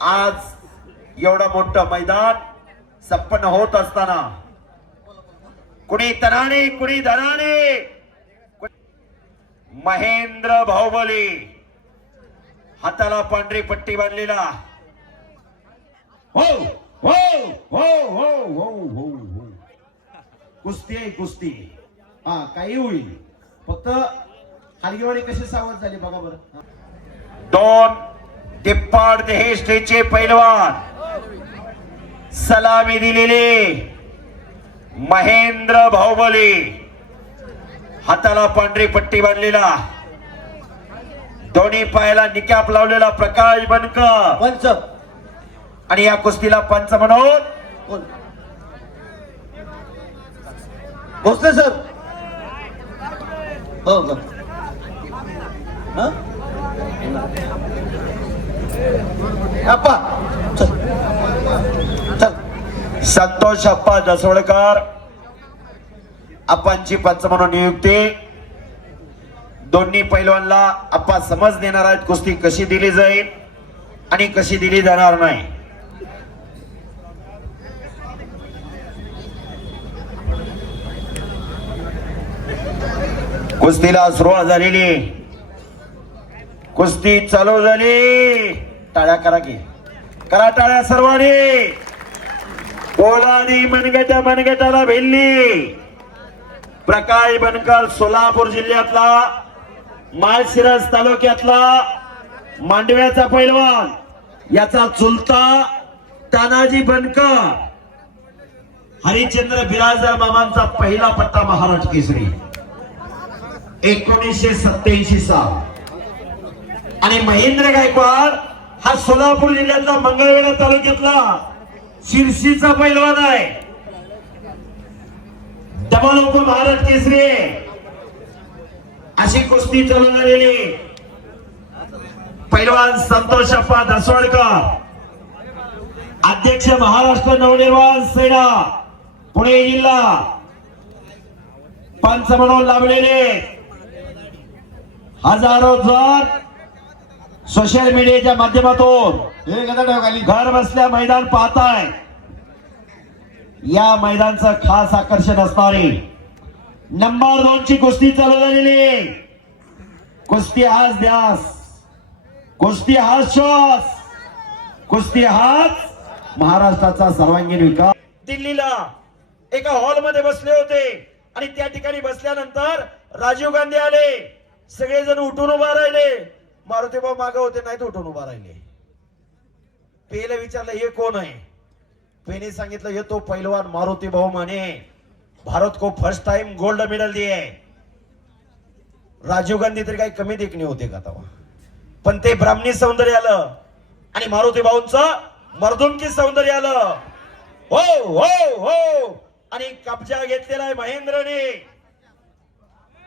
आज एवढं मोठं मैदान संपन्न होत असताना कुणी तनाने कुणी धनाने महेंद्र बाहुबली हाताला पांढरी पट्टी बांधलेला. हो हो हो हो हो हो हो. कुस्ती आहे कुस्ती. हा काही होईल. फक्त हलगेवाडी कशी सावध झाली बघा बरं. दोन तिप्पाड देहेष्टेचे पैलवान. सलामी दिलेले महेंद्र बाहुबली हाताला पांढरी पट्टी बांधलेला. दोन्ही पायाला निकॅप लावलेला प्रकाश बनकर. पंच. आणि या कुस्तीला पंच म्हणून भोसले सर. हो का हा? अप्पा. चल. चल. संतोष अप्पा जसवडकर. अप्पांची पंच म्हणून नियुक्ती दोन्ही पैलवानला अप्पा समज देणार आहेत. कुस्ती कशी दिली जाईल आणि कशी दिली जाणार नाही. कुस्तीला सुरुवात झालेली. कुस्ती चालू झाली. टाळ्या करा की. करा टाळ्या सर्वांनी. कोलानी मनगट्या मनगट्याला भिल्ली प्रकाश बनकर सोलापूर जिल्ह्यातला माळशिरस तालुक्यातला मांडव्याचा पैलवान याचा चुलता तानाजी बनकर हरिश्चंद्र बिराजदार मामांचा पहिला पत्ता महाराष्ट्र केसरी. एकोणीसशे सत्याऐंशी साल. आणि महेंद्र गायकवाड हा सोलापूर जिल्ह्यातला मंगळवेढा तालुक्यातला शिरशीचा पैलवान आहे. Double open Maharashtra Kesari. अशी कुस्ती चालू झालेली पैलवान संतोष अप्पा दसवडकर. अध्यक्ष महाराष्ट्र नवनिर्माण सेना पुणे जिल्हा. पंच म्हणून लाभलेले. हजारो जण सोशल मीडियाच्या माध्यमातून घर बसल्या मैदान पाहताय. या मैदानचं खास आकर्षण असणारी नंबर दोन ची कुस्ती चालू झालेली कुस्ती हाच ध्यास. कुस्ती हाच श्वास. कुस्ती हाच महाराष्ट्राचा सर्वांगीण विकास. दिल्लीला एका हॉलमध्ये बसले होते आणि त्या ठिकाणी बसल्यानंतर राजीव गांधी आले. सगळेजण उठून उभा राहिले. मारुतीबाब मागे होते नाहीत उठून उभा राहिले. पेला विचारलं हे कोण आहे? पेने सांगितलं हे तो पैलवान मारुती भाऊ माने भारत को फर्स्ट टाइम गोल्ड मेडल दिए राजीव गांधी तरी काही कमी देखणे होते का तेव्हा? पण ते ब्राह्मणी सौंदर्य आलं. आणि मारुती भाऊंच मर्दुमकी सौंदर्य आलं. हो हो हो. आणि कब्जा घेतलेला आहे महेंद्रने.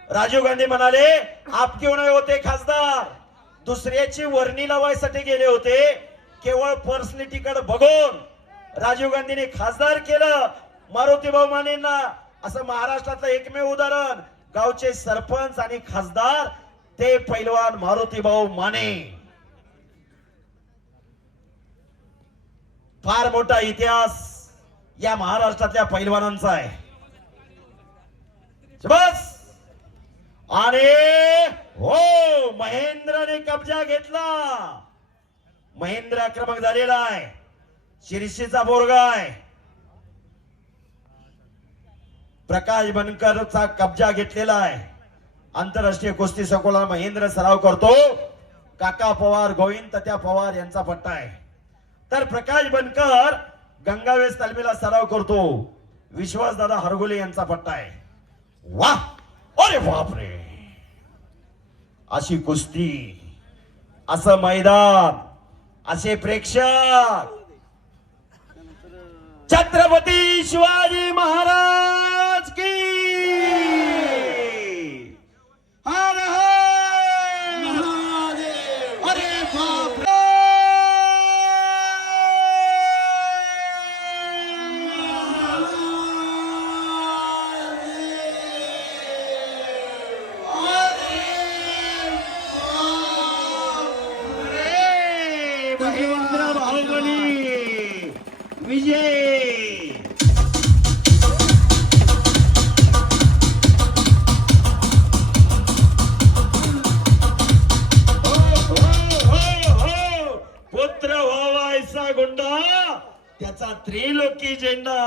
राजीव गांधी म्हणाले आप क्यों नाही होते खासदार? दुसऱ्याची वर्णी लावायसाठी गेले होते. केवळ पर्सनॅलिटीकडे बघून राजीव गांधीने खासदार केलं. मारुतीभाऊ मानेंना असं महाराष्ट्रातलं एकमेव उदाहरण गावचे सरपंच आणि खासदार ते पैलवान मारुतीभाऊ माने. फार मोठा इतिहास या महाराष्ट्रातल्या पैलवानांचा आहे. बस! अरे हो महेंद्रने कब्जा घेतला. महेंद्र आक्रमक झालेला आहे. शिरशीचा बोरगा आहे. प्रकाश बनकरचा कब्जा घेतलेला आहे. आंतरराष्ट्रीय कुस्ती सकोला महेंद्र सराव करतो. काका पवार गोविंद तत्या पवार यांचा पट्टा आहे. तर प्रकाश बनकर गंगावेस तालमीला सराव करतो. विश्वास दादा हरगुले यांचा पट्टा आहे. वा अरे बापरे. अशी कुस्ती असं मैदान असे प्रेक्षक. छत्रपती शिवाजी महाराज! रवींद्र बाहुबली विजय! हो, हो, हो, पुत्र गुंडा त्याचा त्रिलोकी झेंडा.